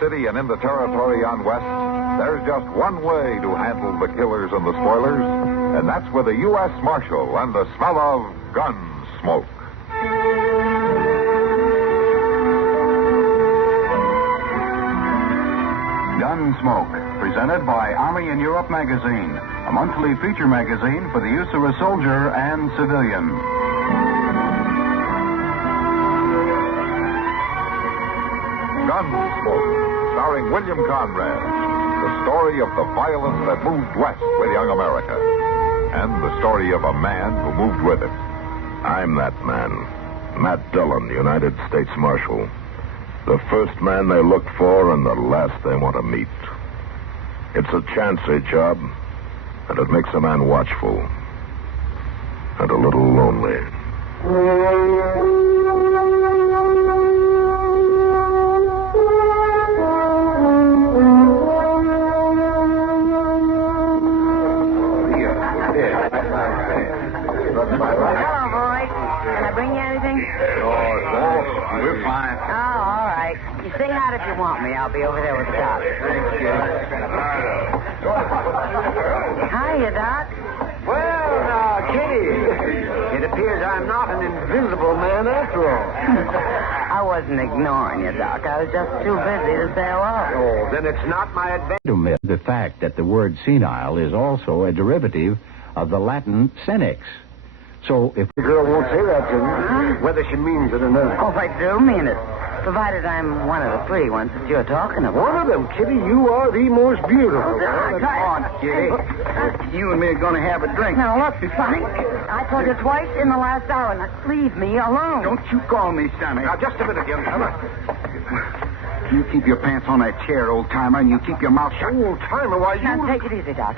city and into territory on west, there's just one way to handle the killers and the spoilers, and that's with a U.S. Marshal and the smell of Gunsmoke. Gunsmoke, presented by Army in Europe magazine, a monthly feature magazine for the use of a soldier and civilian. Gunsmoke, starring William Conrad, the story of the violence that moved west with young America, and the story of a man who moved with it. I'm that man, Matt Dillon, United States Marshal. The first man they look for and the last they want to meet. It's a chancy job, and it makes a man watchful and a little lonely. Hello, boys. Can I bring you anything? We're fine. Oh, all right. You sing out if you want me. I'll be over there with the doc. Hiya, Doc. Well, now, Kitty, it appears I'm not an invisible man after all. I wasn't ignoring you, Doc. I was just too busy to say hello. Oh, then it's not my advantage. To admit the fact that the word senile is also a derivative of the Latin senex. So if The girl won't say that to me, whether she means it or not. Oh, I do mean it. Provided I'm one of the pretty ones that you're talking about. One of them, Kitty, you are the most beautiful. Doc, Come on, Kitty. You and me are going to have a drink. Now, look, Sonny. I told you twice in the last hour. Now, leave me alone. Don't you call me Sonny. Now, just a minute, young fella. You keep your pants on that chair, old-timer, and you keep your mouth shut. Old timer, why you... Now, take it easy, Doc.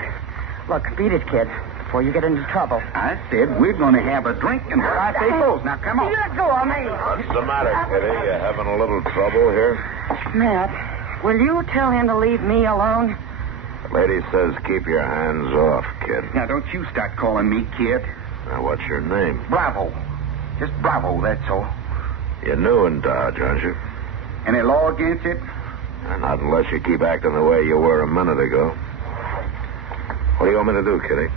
Look, beat it, kid, before you get into trouble. I said we're going to have a drink, and where I say goes. Now, come on. You let go of me. What's the matter, Kitty? You having a little trouble here? Matt, will you tell him to leave me alone? The lady says keep your hands off, kid. Now, don't you start calling me kid. Now, what's your name? Bravo. Just Bravo, that's all. You're new in Dodge, aren't you? Any law against it? Not unless you keep acting the way you were a minute ago. What do you want me to do, Kitty?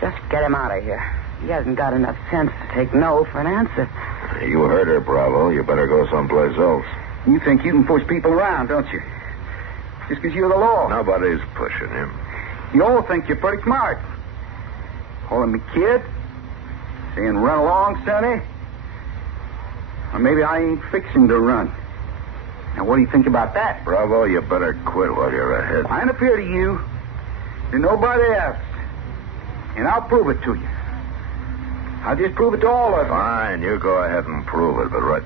Just get him out of here. He hasn't got enough sense to take no for an answer. You heard her, Bravo. You better go someplace else. You think you can push people around, don't you? Just because you're the law. Nobody's pushing him. You all think you're pretty smart. Calling me kid? Saying run along, Sonny? Or maybe I ain't fixing to run. Now, what do you think about that? Bravo, you better quit while you're ahead. I ain't appear to you, to nobody else. And I'll prove it to you. I'll just prove it to all of you. Fine, you go ahead and prove it, but right...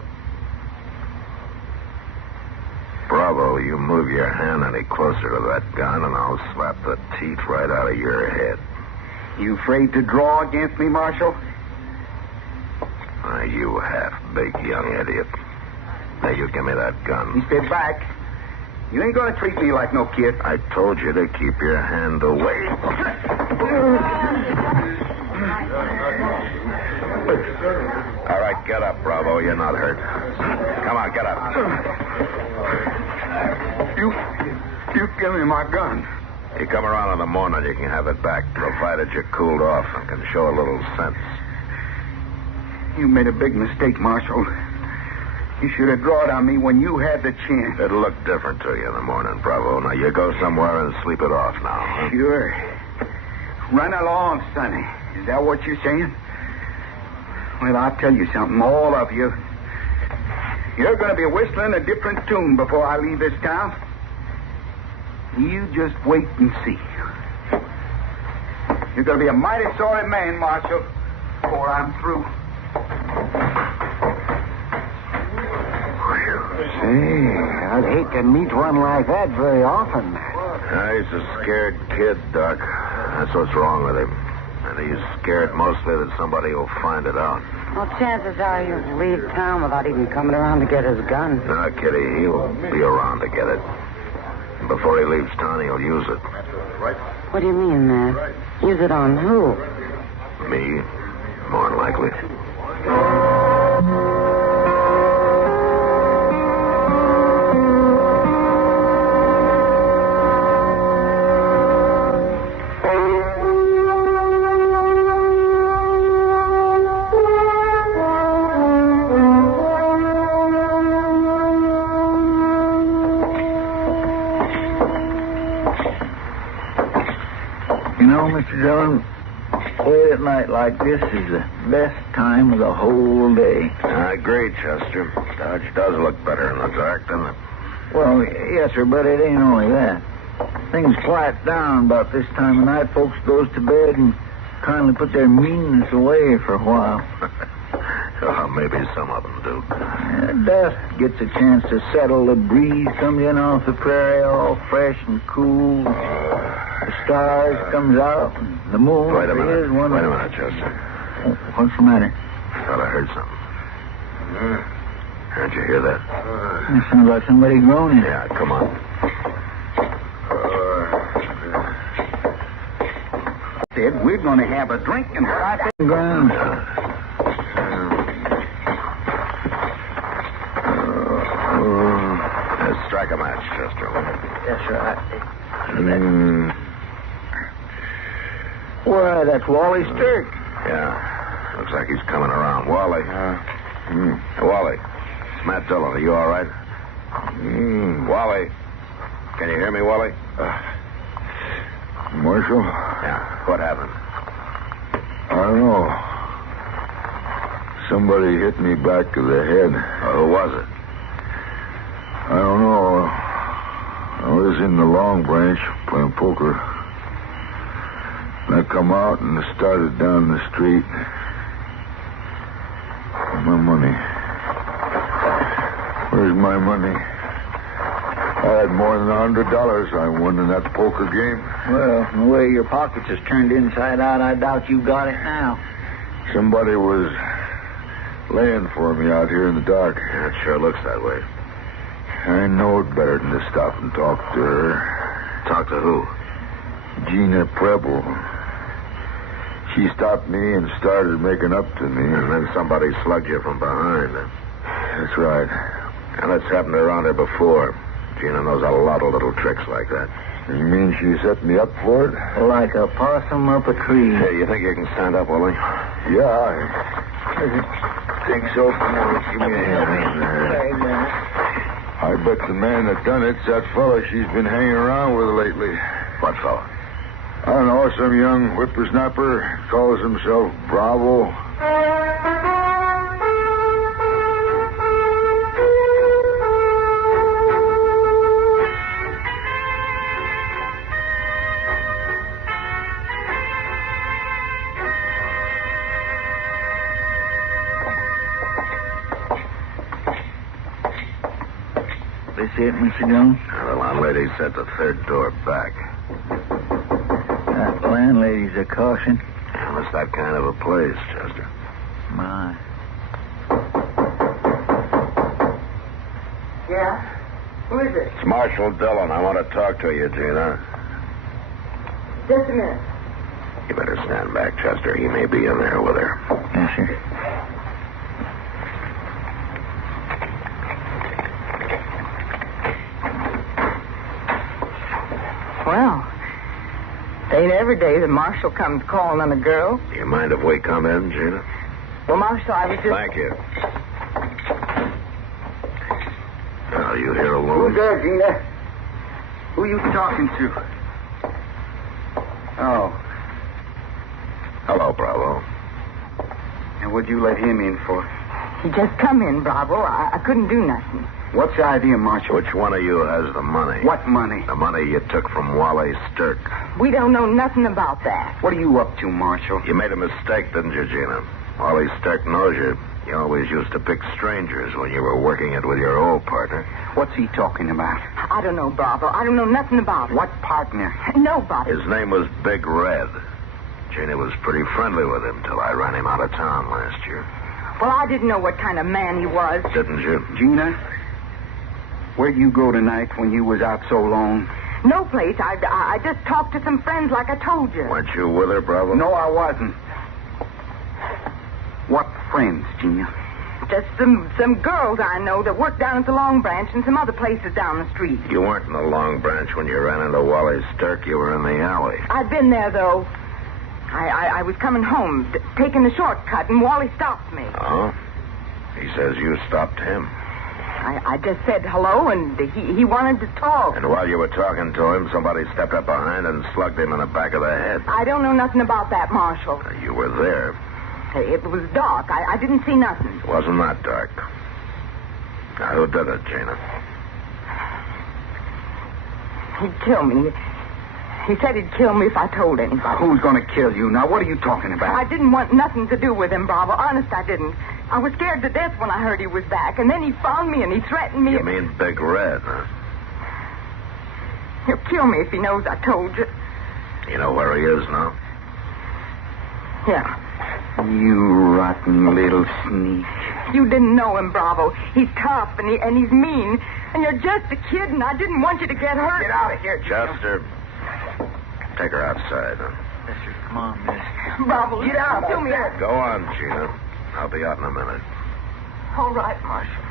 Bravo, you move your hand any closer to that gun, and I'll slap the teeth right out of your head. You afraid to draw against me, Marshal? You half-baked young idiot. Now, you give me that gun. You stay back. You ain't going to treat me like no kid. I told you to keep your hand away. All right, get up, Bravo. You're not hurt. Come on, get up. You give me my gun. You come around in the morning, you can have it back, provided you're cooled off and can show a little sense. You made a big mistake, Marshal. You should have drawn on me when you had the chance. It'll look different to you in the morning, Bravo. Now, you go somewhere and sleep it off now. Huh? Sure. Run along, Sonny. Is that what you're saying? Well, I'll tell you something, all of you. You're going to be whistling a different tune before I leave this town. You just wait and see. You're going to be a mighty sorry man, Marshal, before I'm through. Say, I'd hate to meet one like that very often, Matt. He's a scared kid, Doc. That's what's wrong with him. And he's scared mostly that somebody will find it out. Well, chances are he'll leave town without even coming around to get his gun. No, Kitty, he'll be around to get it. And before he leaves town, he'll use it. What do you mean, Matt? Use it on who? Me, more than likely. know, Mr. Dillon, late at night like this is the best time of the whole day. I agree, Chester. Dodge does look better in the dark, doesn't it? Well, yes, sir, but it ain't only that. Things quiet down about this time of night. Folks goes to bed and kindly put their meanness away for a while. Well, maybe some of them do. Dusk gets a chance to settle. The breeze comes in off the prairie all fresh and cool. The stars comes out. And the moon Wait a minute. is Wait a minute, Chester. What's the matter? Thought I heard something. Did you hear that? It sounds like somebody groaning. Yeah, come on. Said we're going to have a drink and what I think. Ground. Strike a match, Chester. Yes, sir. Why, that's Wally Stirk. Yeah. Looks like he's coming around. Wally. Hey, Wally. It's Matt Dillon. Are you all right? Wally. Can you hear me, Wally? Marshal? Yeah. What happened? I don't know. Somebody hit me back of the head. Who was it? I don't know. I was in the Long Branch playing poker. And I come out and started down the street. My money. Where's my money? I had more than $100 I won in that poker game. Well, the way your pockets is turned inside out, I doubt you got it now. Somebody was laying for me out here in the dark. Yeah, it sure looks that way. I know it better than to stop and talk to her. Talk to who? Gina Preble. She stopped me and started making up to me. And then somebody slugged you from behind. That's right. And it's happened around her before. Gina knows a lot of little tricks like that. You mean she set me up for it? Like a possum up a tree. Hey, you think you can stand up, Willie? Yeah, I think so. Come on, give me a hand. I bet the man that done it's that fella she's been hanging around with lately. What fella? I don't know, some young whippersnapper calls himself Bravo. This it, Mr. Dillon? Now, the landlady said the third door back. That landlady's a caution. Well, it's that kind of a place, Chester. My. Yeah? Who is it? It's Marshal Dillon. I want to talk to you, Gina. Just a minute. You better stand back, Chester. He may be in there with her. Yes, sir. Well, it ain't every day the marshal comes calling on a girl. Do you mind if we come in, Gina? Well, Marshal, I was just... Thank you. Are you here Who's alone? there, Gina? Who you talking to? Oh. Hello, Bravo. And what'd you let him in for? He just come in, Bravo. I couldn't do nothing. What's the idea, Marshal? Which one of you has the money? What money? The money you took from Wally Stirk. We don't know nothing about that. What are you up to, Marshal? You made a mistake, didn't you, Gina? Wally Stirk knows you. You always used to pick strangers when you were working it with your old partner. What's he talking about? I don't know, Bravo. I don't know nothing about it. What partner? Nobody. His name was Big Red. Gina was pretty friendly with him till I ran him out of town last year. Well, I didn't know what kind of man he was. Didn't you? Gina, where'd you go tonight when you was out so long? No place. I just talked to some friends like I told you. Weren't you with her, Bravo? No, I wasn't. What friends, Gina? Just some girls I know that work down at the Long Branch and some other places down the street. You weren't in the Long Branch when you ran into Wally Stirk. You were in the alley. I'd been there, though. I was coming home, taking the shortcut, and Wally stopped me. Oh? He says you stopped him. I just said hello, and he wanted to talk. And while you were talking to him, somebody stepped up behind and slugged him in the back of the head. I don't know nothing about that, Marshal. You were there. It was dark. I didn't see nothing. It wasn't that dark. Now, who did it, Gina? He'd kill me. He said he'd kill me if I told anybody. Who's going to kill you? Now, what are you talking about? I didn't want nothing to do with him, Bravo. Honest, I didn't. I was scared to death when I heard he was back, and then he found me and he threatened me. You mean Big Red, huh? He'll kill me if he knows I told you. You know where he is now? Yeah. You rotten little sneak. You didn't know him, Bravo. He's tough and he's mean, and you're just a kid, and I didn't want you to get hurt. Get out of here, Chester. Take her outside, huh? Yes, sir. Come on, miss. Bravo, Get out. Do me. Go on, Gina. I'll be out in a minute. All right, Marshal.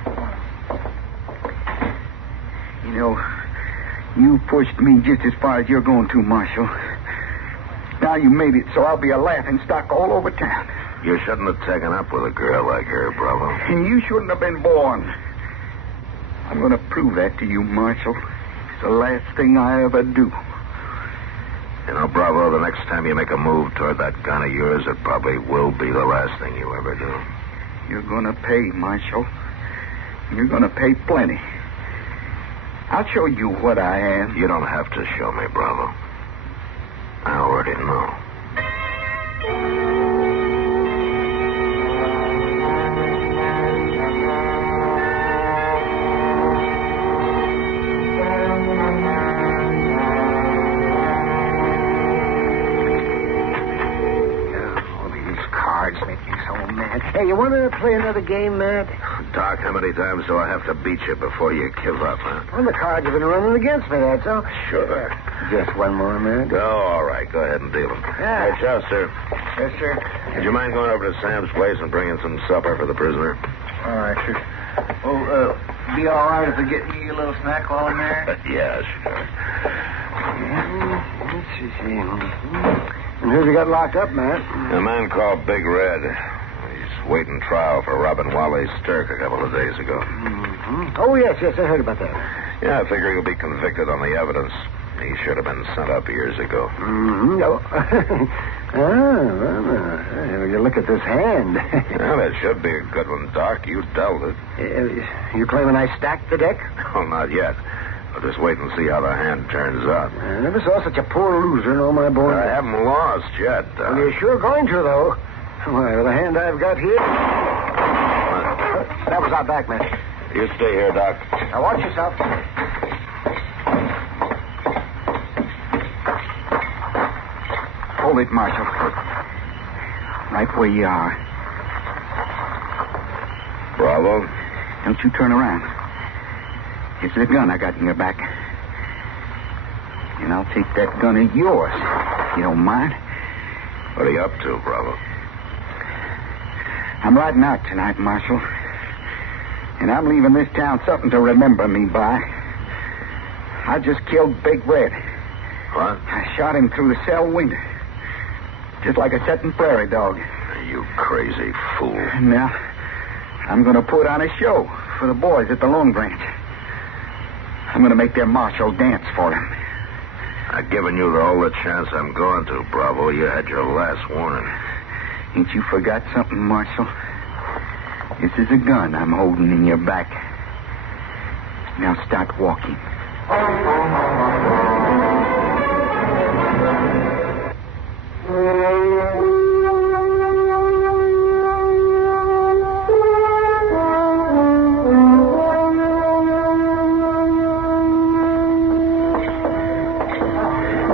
You know, you pushed me just as far as you're going to, Marshal. Now you made it so I'll be a laughing stock all over town. You shouldn't have taken up with a girl like her, Bravo. And you shouldn't have been born. I'm going to prove that to you, Marshal. It's the last thing I ever do. You know, Bravo, the next time you make a move toward that gun of yours, it probably will be the last thing you ever do. You're going to pay, Marshal. You're going to pay plenty. I'll show you what I am. You don't have to show me, Bravo. I already know. Hey, you want to play another game, Matt? Doc, how many times do I have to beat you before you give up, huh? Well, the cards have been running against me, that's all. Sure. Just one more, Matt. Oh, all right. Go ahead and deal them. Yeah. Hey, Chester. Yes, sir. Would you mind going over to Sam's place and bringing some supper for the prisoner? All right, sir. Oh, be all right if I get you a little snack while I'm there? Yeah, sure. Let's see. And who's he got locked up, Matt? A man called Big Red. He's waiting trial for robbing Wally Stirk a couple of days ago. Mm-hmm. Oh, yes, I heard about that. Yeah, I figure he'll be convicted on the evidence. He should have been sent up years ago. Mm-hmm. Well, you look at this hand. Well, it should be a good one, Doc. You dealt it. You claiming I stacked the deck? Oh, not yet. I'll just wait and see how the hand turns out. I never saw such a poor loser in all my born I haven't lost yet, Doc. Well, you're sure going to, though. Why, with the hand I've got here... That was our back, man. You stay here, Doc. Now, watch yourself. Hold it, Marshal. Right where you are. Bravo. Don't you turn around. It's the gun I got in your back. And I'll take that gun of yours. You don't mind? What are you up to, Bravo? I'm riding out tonight, Marshal. And I'm leaving this town something to remember me by. I just killed Big Red. What? I shot him through the cell window. Just like a setting prairie dog. You crazy fool. And now, I'm going to put on a show for the boys at the Long Branch. I'm going to make their marshal dance for him. I've given you all the chance I'm going to, Bravo. You had your last warning. Ain't you forgot something, Marshal? This is a gun I'm holding in your back. Now start walking.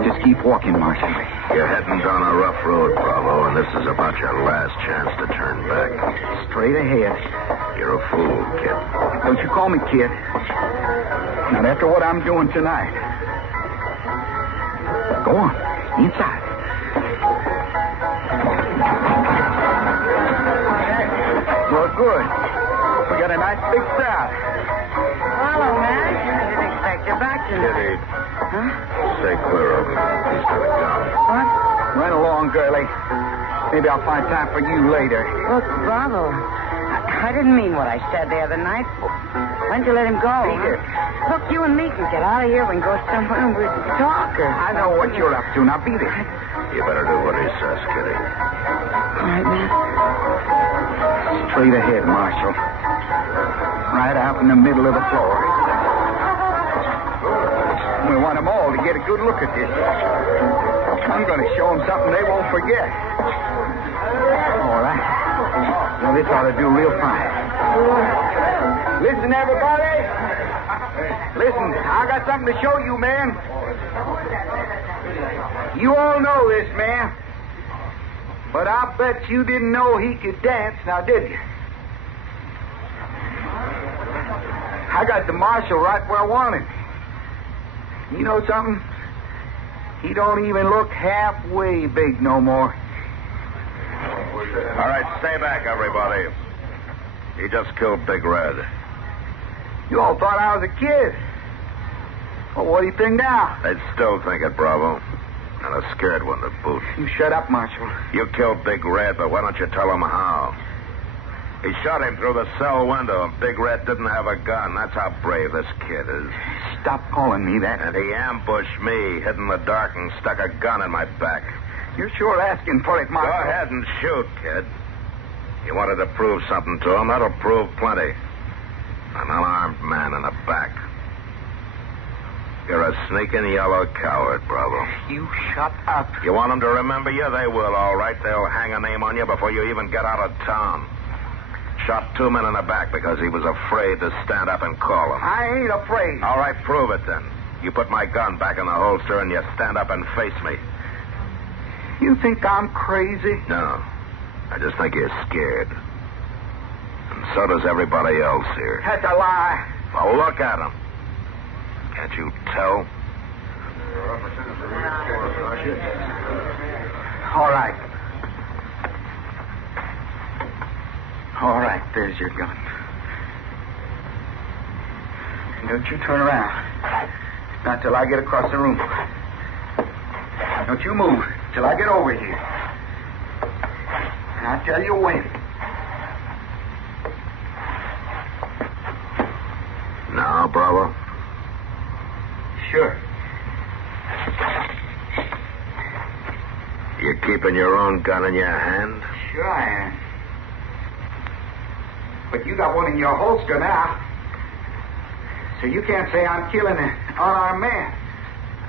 Just keep walking, Marshal. You're heading down a rough road, Bravo, and this is about your last chance to turn back. Straight ahead. You're a fool, kid. Don't you call me kid. Not after what I'm doing tonight. Go on. Inside. Well, good. We got a nice big crowd. Hello, man. I didn't expect you back tonight. Kitty, Huh? stay clear of him. He's got a gun. What? Run along, girlie. Maybe I'll find time for you later. Look, Bravo, I didn't mean what I said the other night. When'd you let him go? Beat it. Look, you and me can get out of here. We can go somewhere and we'll talk. I know what you're up to. Now beat it. You better do what he says, Kitty. All right, man. Straight ahead, Marshal. Right out in the middle of the floor. We want them all to get a good look at this. I'm going to show them something they won't forget. All right. Now, this ought to do real fine. Listen, everybody. Listen, I got something to show you, man. You all know this man. But I bet you didn't know he could dance, now did you? I got the marshal right where I want him. You know something? He don't even look halfway big no more. All right, stay back, everybody. He just killed Big Red. You all thought I was a kid. Well, what do you think now? They'd still think it, Bravo. And a scared one to boot. You shut up, Marshal. You killed Big Red, but why don't you tell him how? He shot him through the cell window, and Big Red didn't have a gun. That's how brave this kid is. Stop calling me that. And he ambushed me, hid in the dark, and stuck a gun in my back. You're sure asking for it, Marshal. Go ahead and shoot, kid. You wanted to prove something to him. That'll prove plenty. An unarmed man in the back. You're a sneaking yellow coward, Bravo. You shut up. You want them to remember you? They will, all right. They'll hang a name on you before you even get out of town. Shot 2 men in the back because he was afraid to stand up and call them. I ain't afraid. All right, prove it then. You put my gun back in the holster and you stand up and face me. You think I'm crazy? No. I just think you're scared. And so does everybody else here. That's a lie. Well, look at him. Can't you tell? All right. All right, there's your gun. Don't you turn around. Not till I get across the room. Don't you move till I get over here. And I'll tell you when. Now, Bravo? Sure. You keeping your own gun in your hand? Sure I am. But you got one in your holster now. So you can't say I'm killing an unarmed man.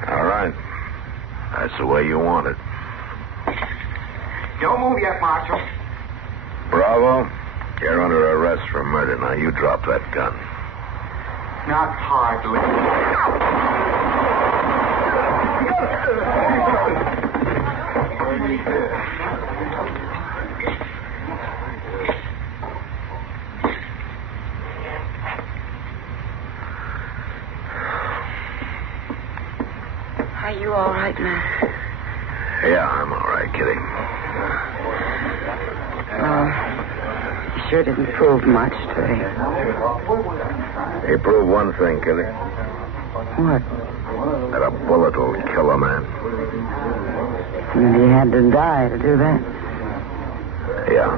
All right. That's the way you want it. Don't move yet, Marshal. Bravo, you're under arrest for murder. Now, you drop that gun. Not hardly. Are you all right, man? Yeah, I'm all right, Kitty. You sure didn't prove much today. He proved one thing, Kitty. What? That a bullet will kill a man. And he had to die to do that. Yeah.